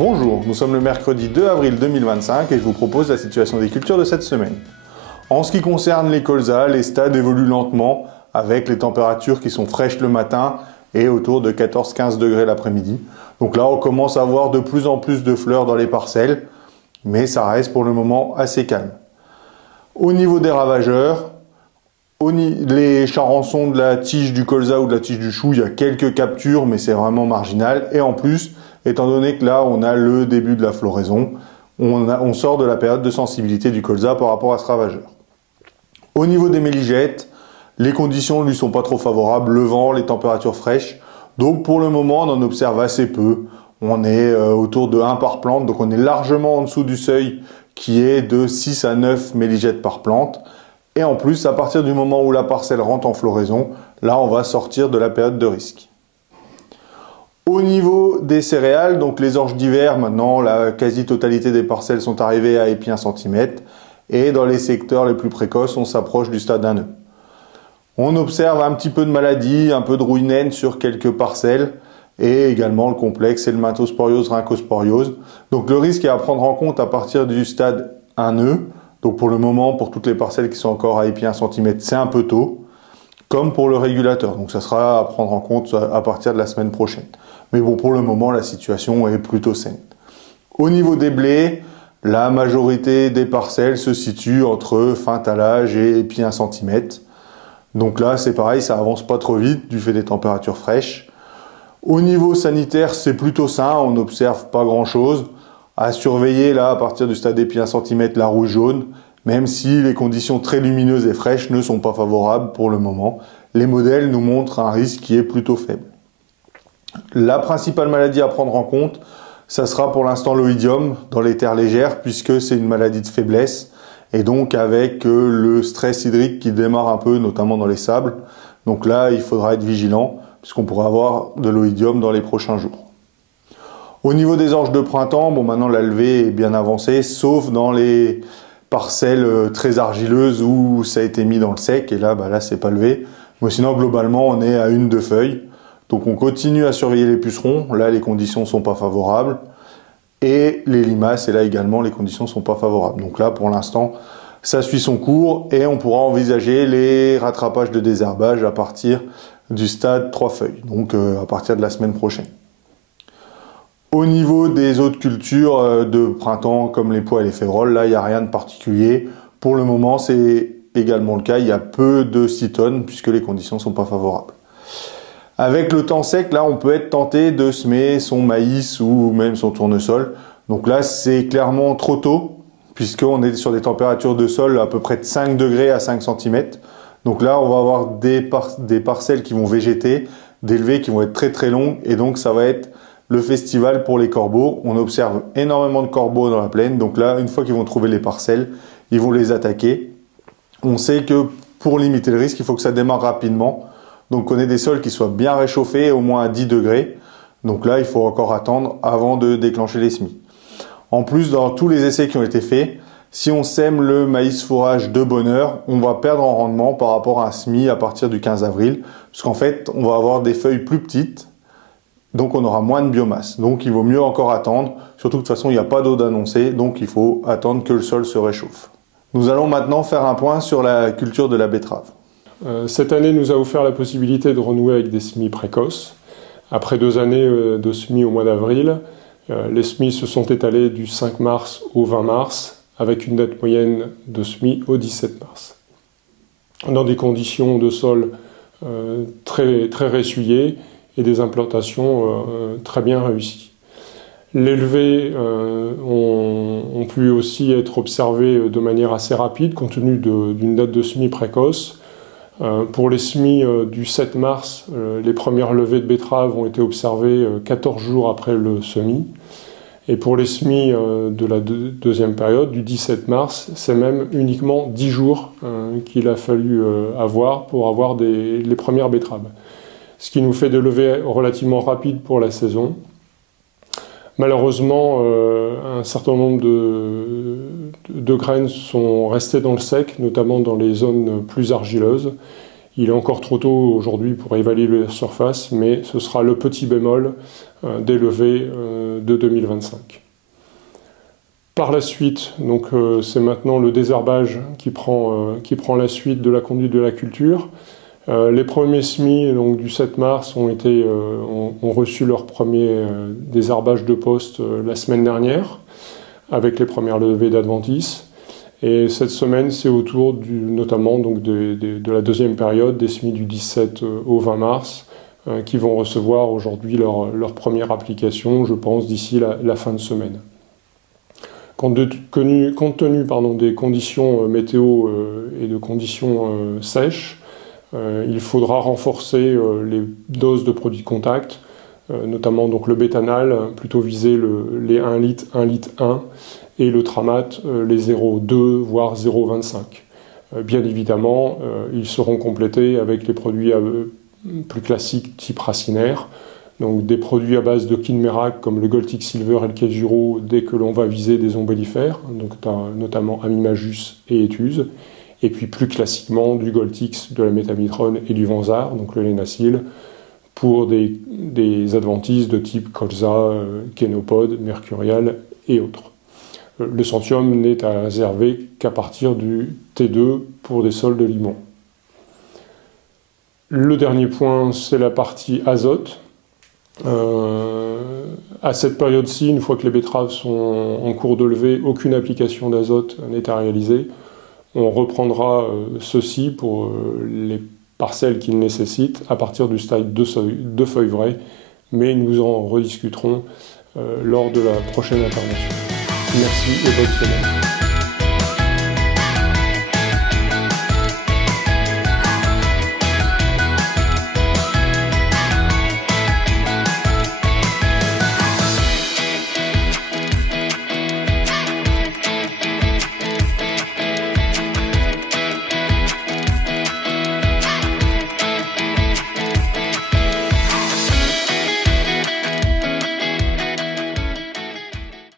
Bonjour, nous sommes le mercredi 2 avril 2025 et je vous propose la situation des cultures de cette semaine. En ce qui concerne les colzas, les stades évoluent lentement avec les températures qui sont fraîches le matin et autour de 14-15 degrés l'après-midi. Donc là, on commence à voir de plus en plus de fleurs dans les parcelles, mais ça reste pour le moment assez calme. Au niveau des ravageurs, les charançons de la tige du colza ou de la tige du chou, il y a quelques captures, mais c'est vraiment marginal. Et en plus, étant donné que là, on a le début de la floraison, on sort de la période de sensibilité du colza par rapport à ce ravageur. Au niveau des méligettes, les conditions ne lui sont pas trop favorables, le vent, les températures fraîches. Donc pour le moment, on en observe assez peu. On est autour de 1 par plante, donc on est largement en dessous du seuil qui est de 6 à 9 méligettes par plante. Et en plus, à partir du moment où la parcelle rentre en floraison, là on va sortir de la période de risque. Au niveau des céréales, donc les orges d'hiver, maintenant la quasi-totalité des parcelles sont arrivées à épi 1 cm. Et dans les secteurs les plus précoces, on s'approche du stade 1 nœud. On observe un petit peu de maladie, un peu de rouille naine sur quelques parcelles et également le complexe helminthosporiose, rhynchosporiose. Donc le risque est à prendre en compte à partir du stade 1 nœud. Donc pour le moment, pour toutes les parcelles qui sont encore à épi 1 cm, c'est un peu tôt, comme pour le régulateur. Donc ça sera à prendre en compte à partir de la semaine prochaine. Mais bon, pour le moment, la situation est plutôt saine. Au niveau des blés, la majorité des parcelles se situe entre fin talage et épi 1 cm. Donc là, c'est pareil, ça avance pas trop vite du fait des températures fraîches. Au niveau sanitaire, c'est plutôt sain, on n'observe pas grand-chose. À surveiller là, à partir du stade épi 1 cm, la rouille jaune, même si les conditions très lumineuses et fraîches ne sont pas favorables pour le moment. Les modèles nous montrent un risque qui est plutôt faible. La principale maladie à prendre en compte, ça sera pour l'instant l'oïdium dans les terres légères, puisque c'est une maladie de faiblesse, et donc avec le stress hydrique qui démarre un peu, notamment dans les sables. Donc là, il faudra être vigilant, puisqu'on pourra avoir de l'oïdium dans les prochains jours. Au niveau des orges de printemps, bon maintenant la levée est bien avancée, sauf dans les parcelles très argileuses où ça a été mis dans le sec, et là, là c'est pas levé. Mais sinon, globalement, on est à 1-2 feuilles. Donc on continue à surveiller les pucerons, là les conditions ne sont pas favorables. Et les limaces, et là également les conditions ne sont pas favorables. Donc là pour l'instant, ça suit son cours et on pourra envisager les rattrapages de désherbage à partir du stade 3 feuilles, donc à partir de la semaine prochaine. Au niveau des autres cultures de printemps comme les pois et les févroles, là il n'y a rien de particulier. Pour le moment c'est également le cas, il y a peu de cytones puisque les conditions ne sont pas favorables. Avec le temps sec, là on peut être tenté de semer son maïs ou même son tournesol. Donc là c'est clairement trop tôt puisqu'on est sur des températures de sol à peu près de 5 degrés à 5 cm. Donc là on va avoir des parcelles qui vont végéter, des levées qui vont être très très longues et donc ça va être le festival pour les corbeaux. On observe énormément de corbeaux dans la plaine. Donc là, une fois qu'ils vont trouver les parcelles, ils vont les attaquer. On sait que pour limiter le risque, il faut que ça démarre rapidement. Donc on ait des sols qui soient bien réchauffés, au moins à 10 degrés. Donc là, il faut encore attendre avant de déclencher les semis. En plus, dans tous les essais qui ont été faits, si on sème le maïs fourrage de bonne heure, on va perdre en rendement par rapport à un semis à partir du 15 avril. Parce qu'en fait, on va avoir des feuilles plus petites. Donc on aura moins de biomasse, donc il vaut mieux encore attendre, surtout que de toute façon il n'y a pas d'eau d'annoncer, donc il faut attendre que le sol se réchauffe. Nous allons maintenant faire un point sur la culture de la betterave. Cette année nous a offert la possibilité de renouer avec des semis précoces. Après 2 années de semis au mois d'avril, les semis se sont étalés du 5 mars au 20 mars, avec une date moyenne de semis au 17 mars. Dans des conditions de sol très ressuyées, et des implantations très bien réussies. Les levées ont pu aussi être observées de manière assez rapide compte tenu d'une date de semis précoce. Pour les semis du 7 mars, les premières levées de betteraves ont été observées 14 jours après le semis. Et pour les semis de la deuxième période, du 17 mars, c'est même uniquement 10 jours qu'il a fallu avoir pour avoir les premières betteraves. Ce qui nous fait des levées relativement rapides pour la saison. Malheureusement, un certain nombre de graines sont restées dans le sec, notamment dans les zones plus argileuses. Il est encore trop tôt aujourd'hui pour évaluer la surface, mais ce sera le petit bémol des levées de 2025. Par la suite, donc c'est maintenant le désherbage qui prend la suite de la conduite de la culture. Les premiers semis donc, du 7 mars ont reçu leur premier désherbage de poste la semaine dernière, avec les premières levées d'adventices. Et cette semaine, c'est autour notamment donc, de la deuxième période, des semis du 17 au 20 mars, qui vont recevoir aujourd'hui leur première application, je pense, d'ici la fin de semaine. Compte tenu des conditions météo et de conditions sèches, il faudra renforcer les doses de produits de contact, notamment donc, le bétanal, plutôt viser les 1 litre, 1 litre 1, et le tramat, les 0,2 voire 0,25. Bien évidemment, ils seront complétés avec les produits plus classiques type racinaire, donc des produits à base de Kinmerac comme le Goldtix Silver et le Kejiro dès que l'on va viser des ombellifères, donc notamment Amimajus et Étuse, et puis plus classiquement du Goldtix, de la Métamitrone et du Vanzar, donc le Lénacil, pour des adventices de type colza, Kenopod, Mercurial et autres. Le Centium n'est à réserver qu'à partir du T2 pour des sols de limon. Le dernier point, c'est la partie azote. À cette période-ci, une fois que les betteraves sont en cours de levée, aucune application d'azote n'est à réaliser. On reprendra ceci pour les parcelles qui le nécessitent à partir du stade de feuilles, mais nous en rediscuterons lors de la prochaine intervention. Merci et bonne semaine.